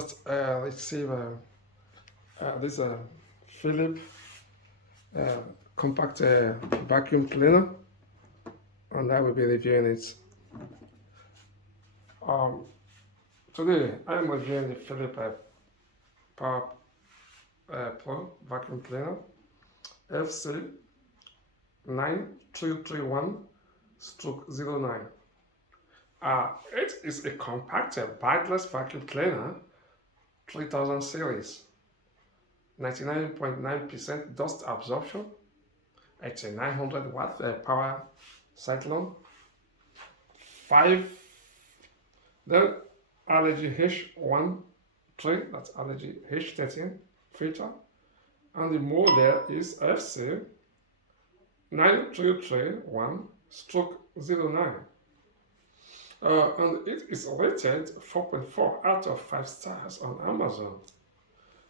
Receive this Philips compact vacuum cleaner, and I will be reviewing it. Today I am reviewing the Philips Power Pro vacuum cleaner FC9331/09. It is a compact bagless vacuum cleaner, 3000 series, 99.9% dust absorption. It's a 900 watt PowerCyclone. 5. Then Allergy H13, that's Allergy H13 filter, and the model is FC9331/09. And it is rated 4.4 out of 5 stars on Amazon.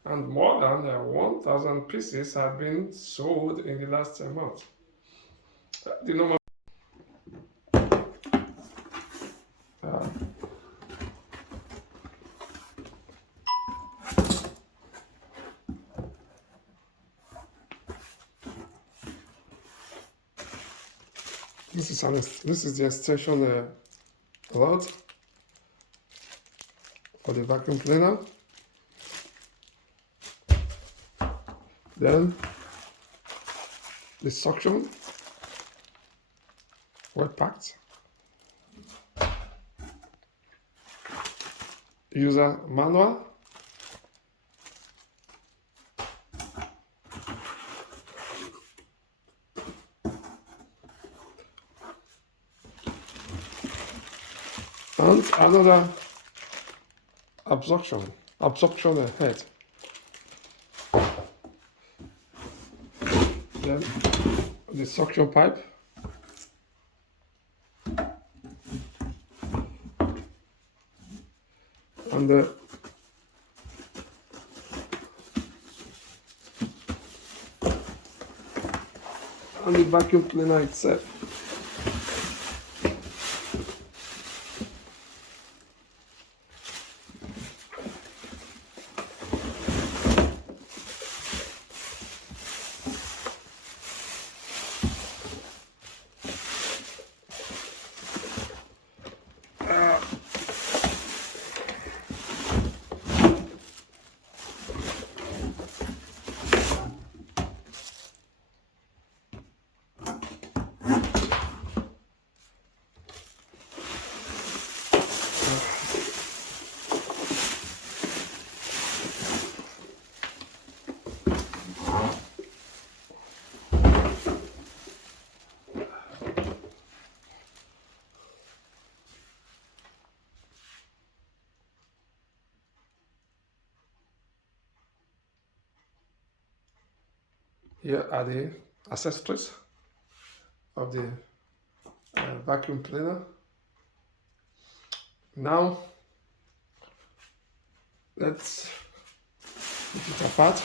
And more than 1,000 pieces have been sold in the last month. The normal this is the extension rod for the vacuum cleaner. Then the suction, well packed. User manual. And another absorption head. Then the suction pipe. And the vacuum cleaner itself. Here are the accessories of the vacuum cleaner. Now let's put it apart.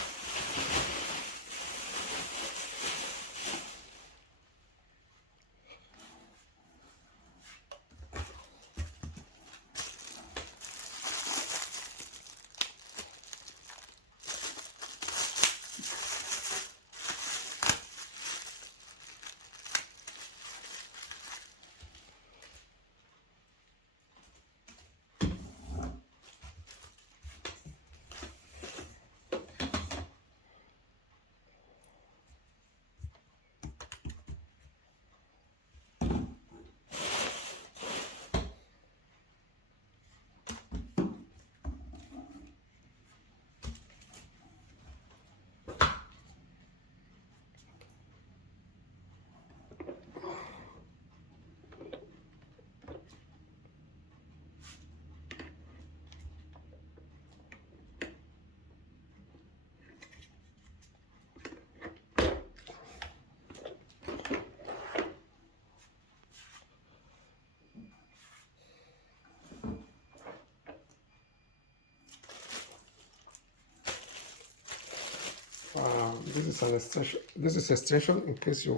This is an extension. This is extension in case you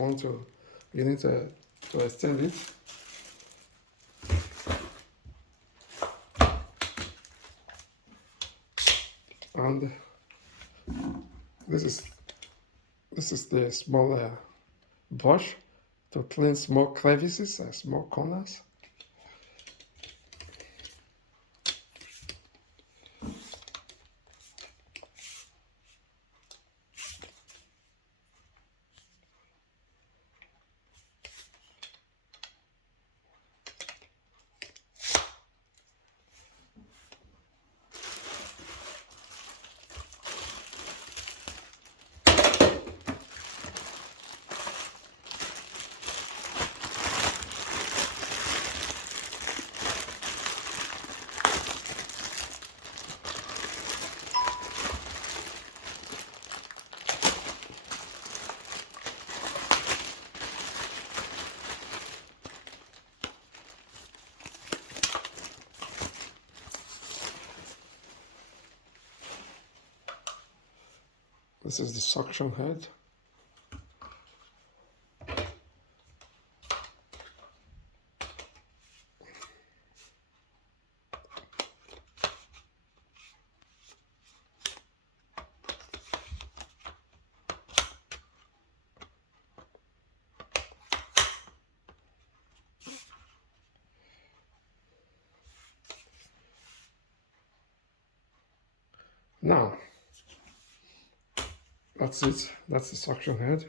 need to extend it. And this is the small brush to clean small crevices and small corners. This is the suction head. Now, that's it. That's the suction head.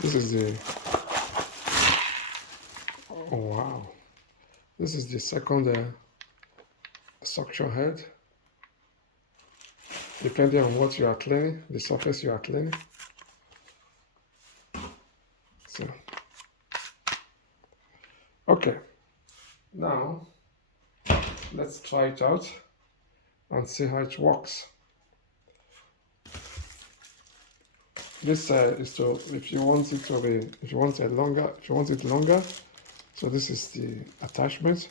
This is the, oh wow, this is the second suction head. Depending on what you are cleaning, the surface you are cleaning. So, okay, now let's try it out and see how it works. This is to, if you want it to be, if you want it longer, so this is the attachment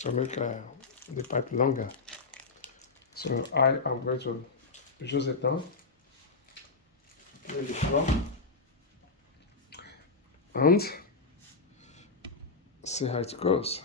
to make the pipe longer. So I am going to use it now. Lay it down and see how it goes.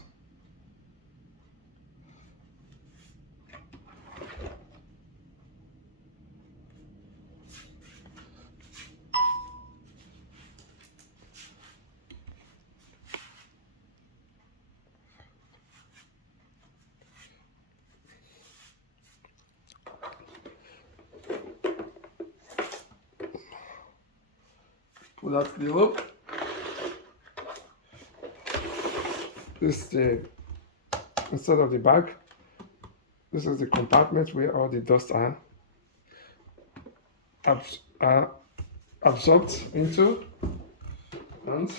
Pull out the loop. This is the, instead of the bag, this is the compartment where all the dust are absorbed into, and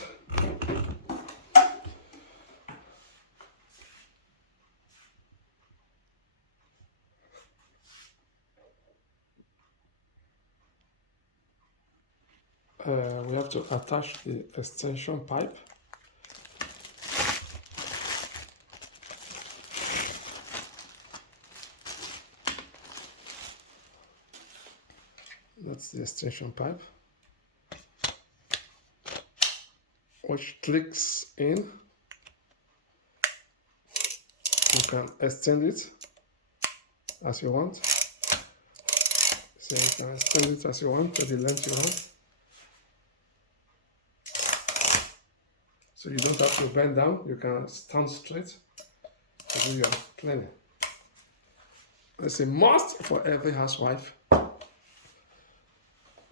we have to attach the extension pipe. That's the extension pipe, which clicks in. You can extend it as you want. So you can extend it as you want to the length you want. So you don't have to bend down, you can stand straight to do your cleaning. It's a must for every housewife.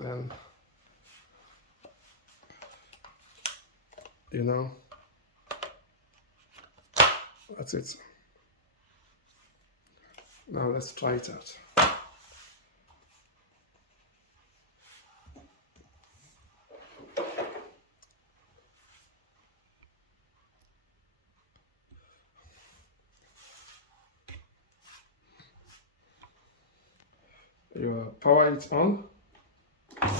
Then, you know, that's it. Now let's try it out. You power it on. Wow.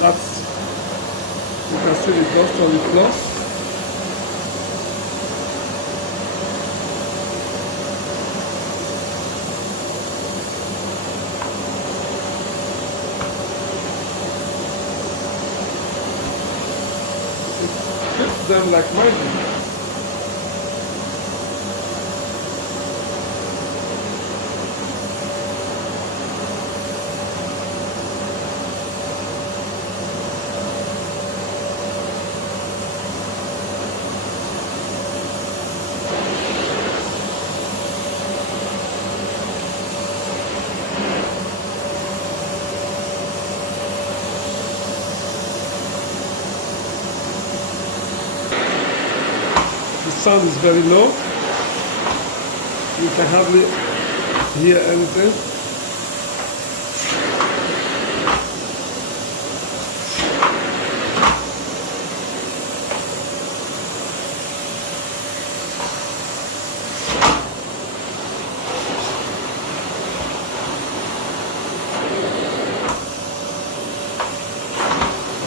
That's You can see the dust on the floor. It fits them like magic. The sound is very low. You can hardly hear anything.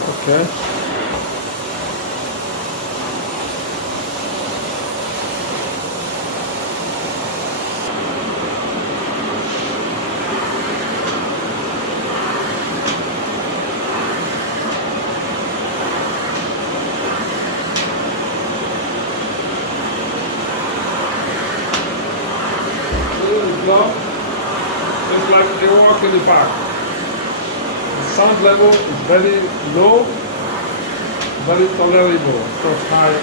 Okay. It's like a walk in the park. The sound level is very low, very tolerable, not high.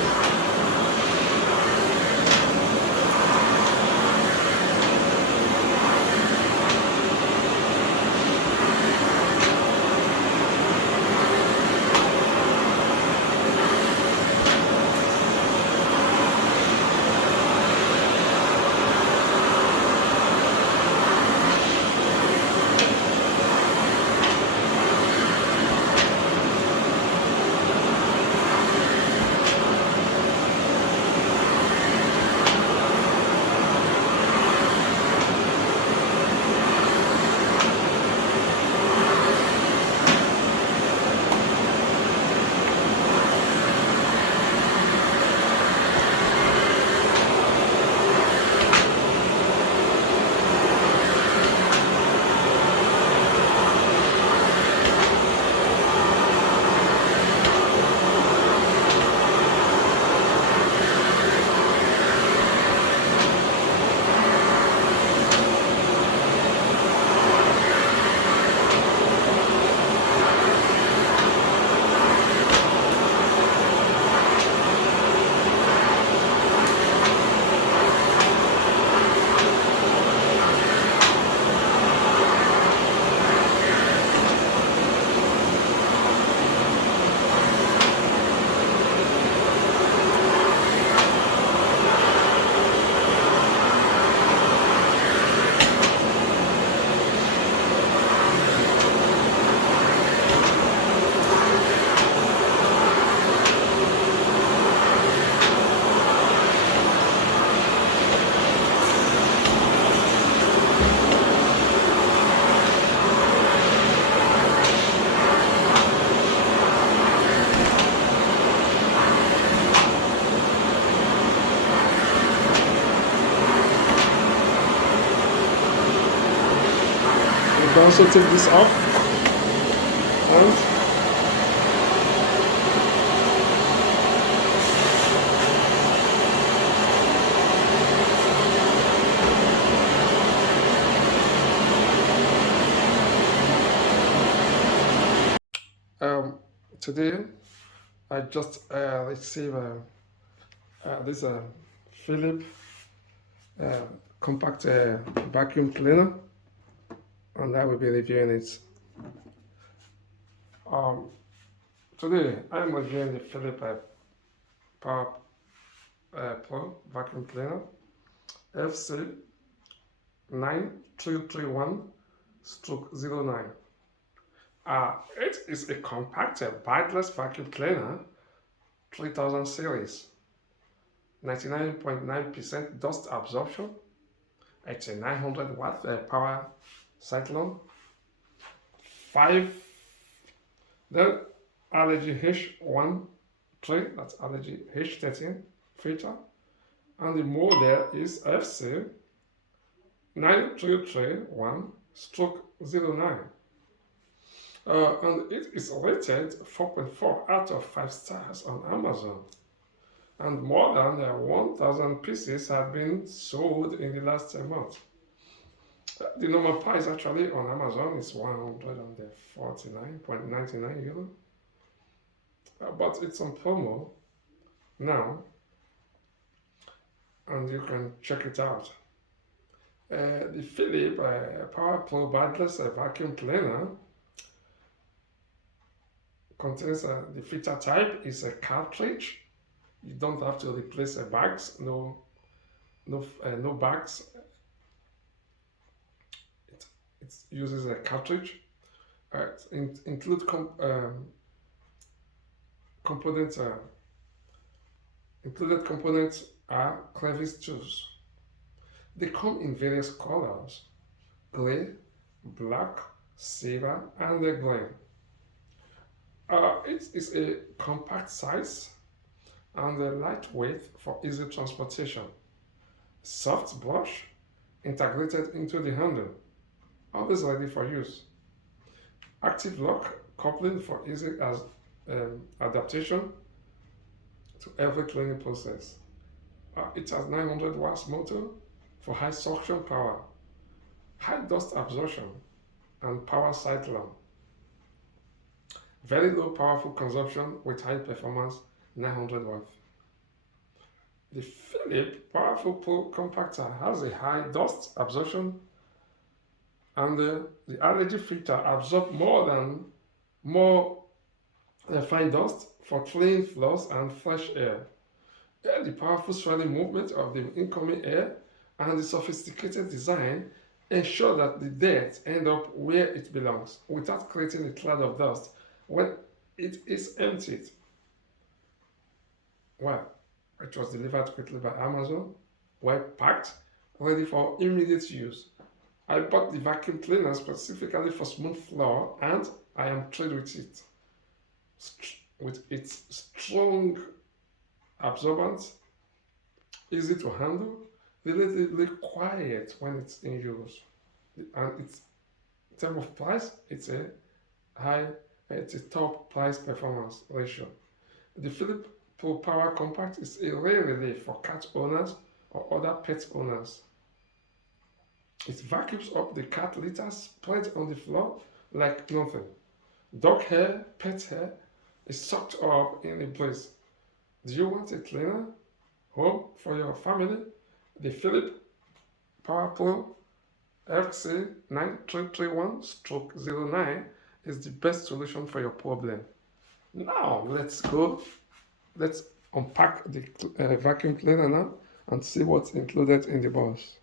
You can also take this off today I just received this Philips compact vacuum cleaner, and I will be reviewing it. Today I'm reviewing the Philips PowerPro vacuum cleaner FC9331/09. It is a compact Bagless vacuum cleaner, 3000 series, 99.9% dust absorption. It's a 900 watt PowerCyclone. Then Allergy H13, that's Allergy H13 filter, and the model is FC9331 stroke 09. And it is rated 4.4 out of 5 stars on Amazon. And more than 1,000 pieces have been sold in the last month. The normal price actually on Amazon is 149.99 euro. But it's on promo now, and you can check it out. The Philips PowerPro Bagless vacuum cleaner contains the filter type is a cartridge. You don't have to replace bags. No bags. It uses a cartridge. Included components are crevice tools. They come in various colors: gray, black, silver, and green. It is a compact size and lightweight for easy transportation. Soft brush integrated into the handle, always ready for use. Active lock coupling for easy adaptation to every cleaning process. It has 900 watts motor for high suction power, high dust absorption, and PowerCyclone. Very low powerful consumption with high performance, 900 watts. The Philips PowerPro Compact has a high dust absorption, and the allergy filter absorbs more fine dust for clean floors and fresh air. The powerful swirling movement of the incoming air and the sophisticated design ensure that the dirt ends up where it belongs without creating a cloud of dust when it is emptied. Well, it was delivered quickly by Amazon, well packed, ready for immediate use. I bought the vacuum cleaner specifically for smooth floor, and I am thrilled with it. With its strong absorbance, easy to handle, relatively quiet when it's in use, and it's in terms of price, it's a top price performance ratio. The Philips Power Compact is a rare relief for cat owners or other pet owners. It vacuums up the cat litter spread on the floor like nothing. Dog hair, pet hair is sucked up in a breeze. Do you want a cleaner home for your family? The Philips PowerPro FC9331/09 is the best solution for your problem. Now let's unpack the vacuum cleaner now and see what's included in the box.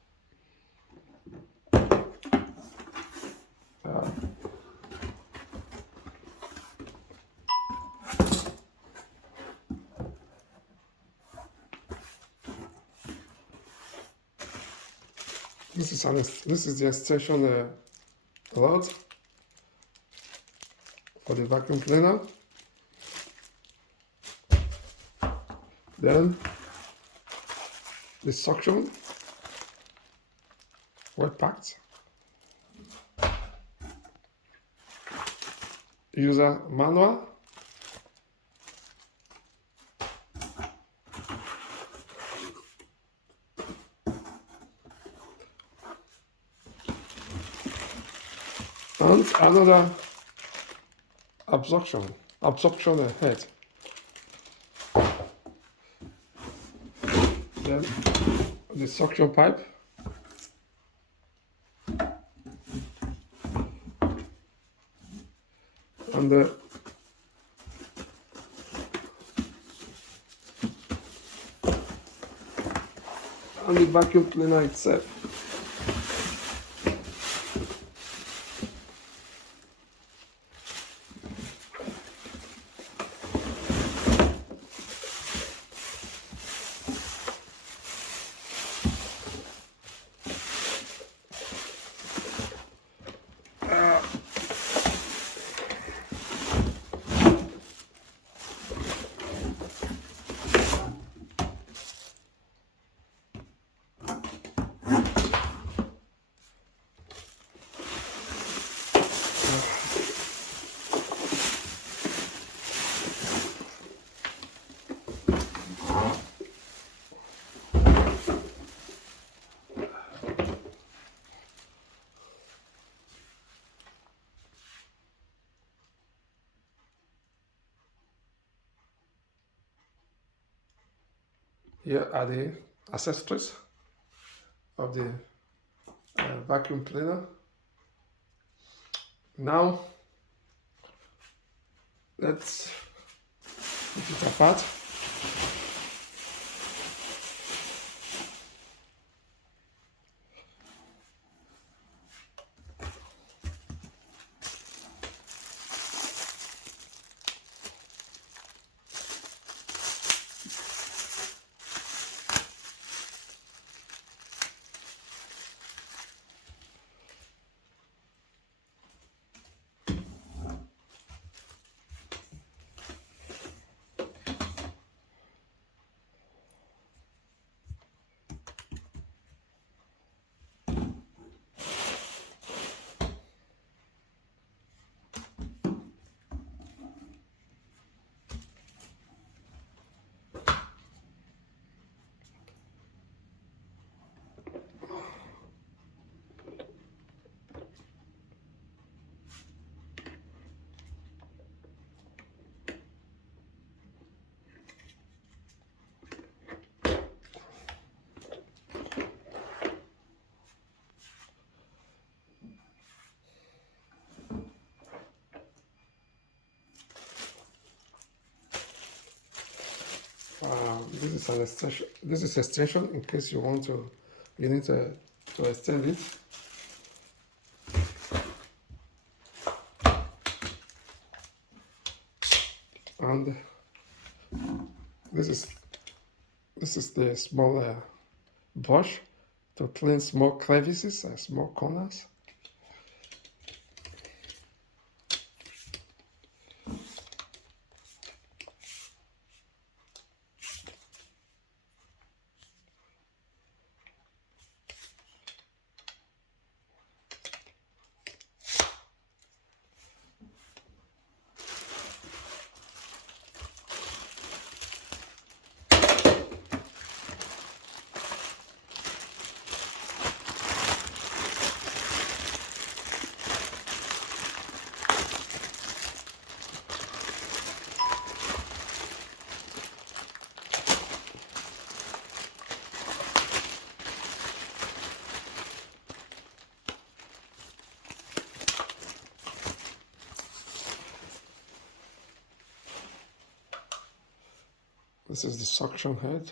This is the extension rod for the vacuum cleaner. Then the suction, well packed. User manual. And another absorption head. Then the suction pipe. And the vacuum cleaner itself. Here are the accessories of the vacuum cleaner. Now let's put it apart. This is an extension. This is extension in case you want to, you need to extend it. And this is the small brush to clean small crevices and small corners. This is the suction head.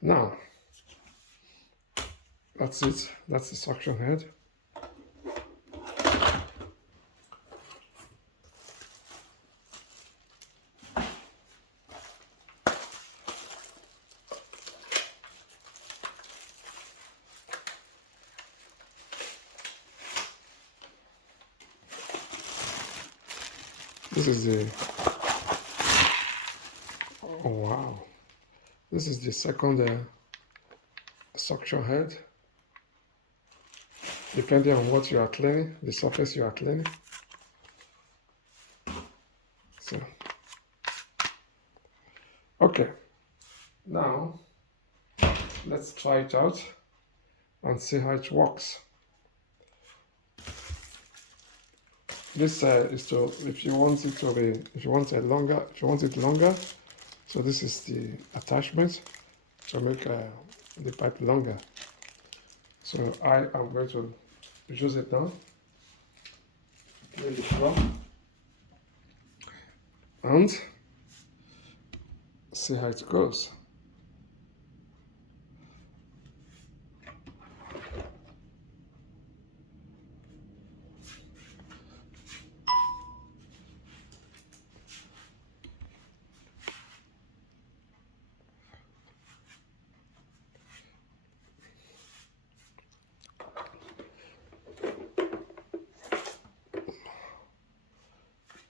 Now, that's it. That's the suction head. This is the, oh wow, this is the second suction head. Depending on what you are cleaning, the surface you are cleaning. So, okay, now let's try it out and see how it works. This is to, if you want it to be, if you want it longer, so this is the attachment to make the pipe longer. So I am going to use it now. Clean the floor and see how it goes.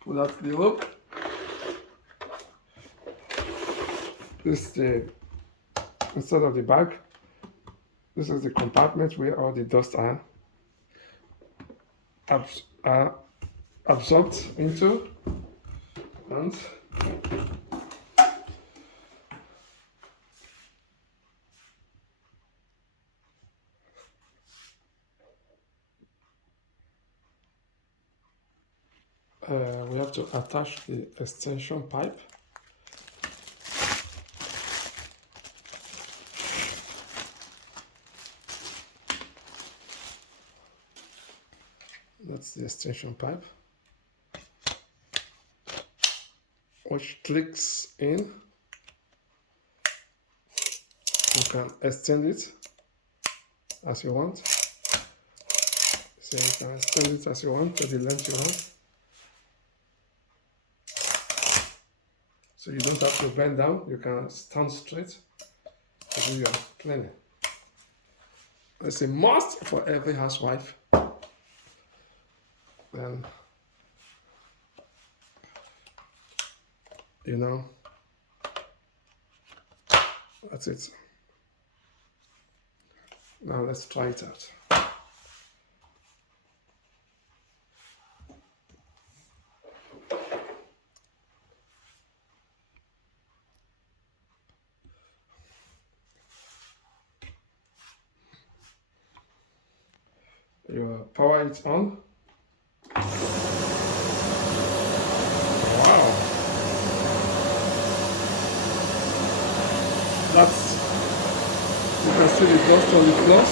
Pull out the loop. This is the inside of the bag. This is the compartment where all the dust are absorbed into, and we have to attach the extension pipe. That's the extension pipe, which clicks in. You can extend it as you want. So you can extend it as you want to the length you want. So you don't have to bend down, you can stand straight to do your cleaning. It's a must for every housewife. Then, you know, that's it. Now let's try it out. You power it on. Wow. That's, you can see the dust on the floor.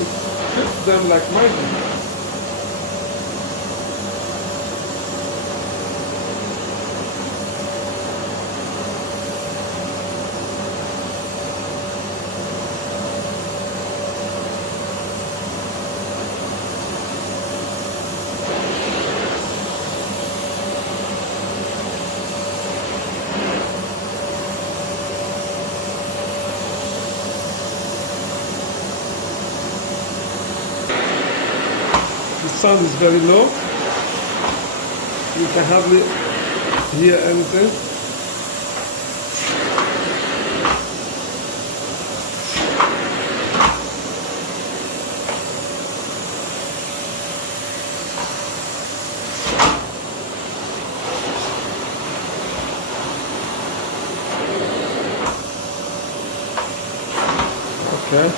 It fits them like magic. The sound is very low. You can hardly hear anything. Okay.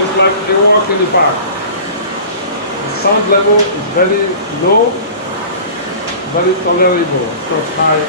It's like a walk in the park. The sound level is very low, very tolerable, not high.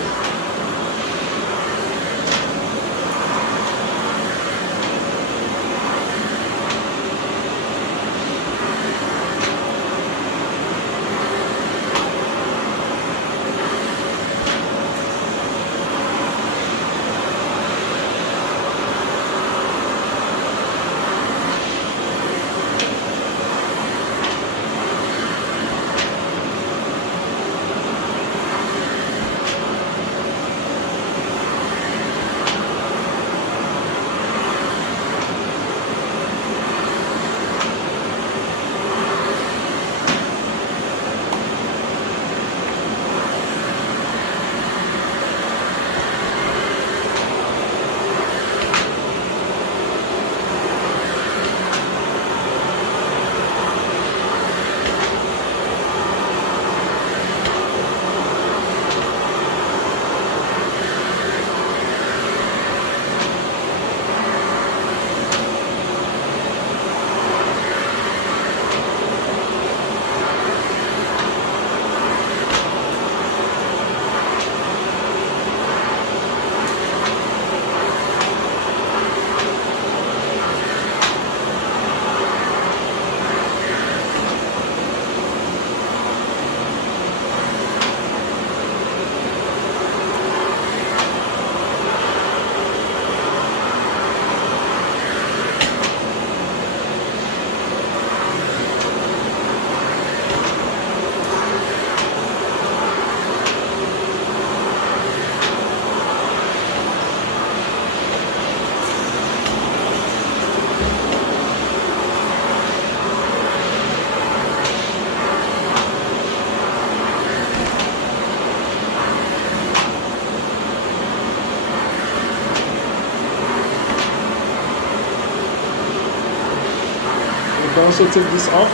also take this off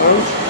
and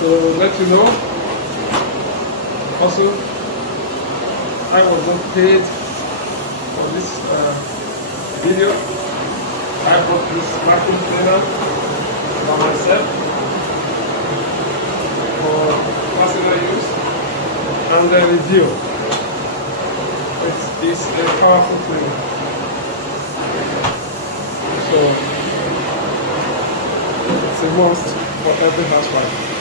to let you know, also, I was not paid for this video. I bought this vacuum cleaner by myself for personal use and the review. It is a powerful cleaner. So it's a must for every housewife.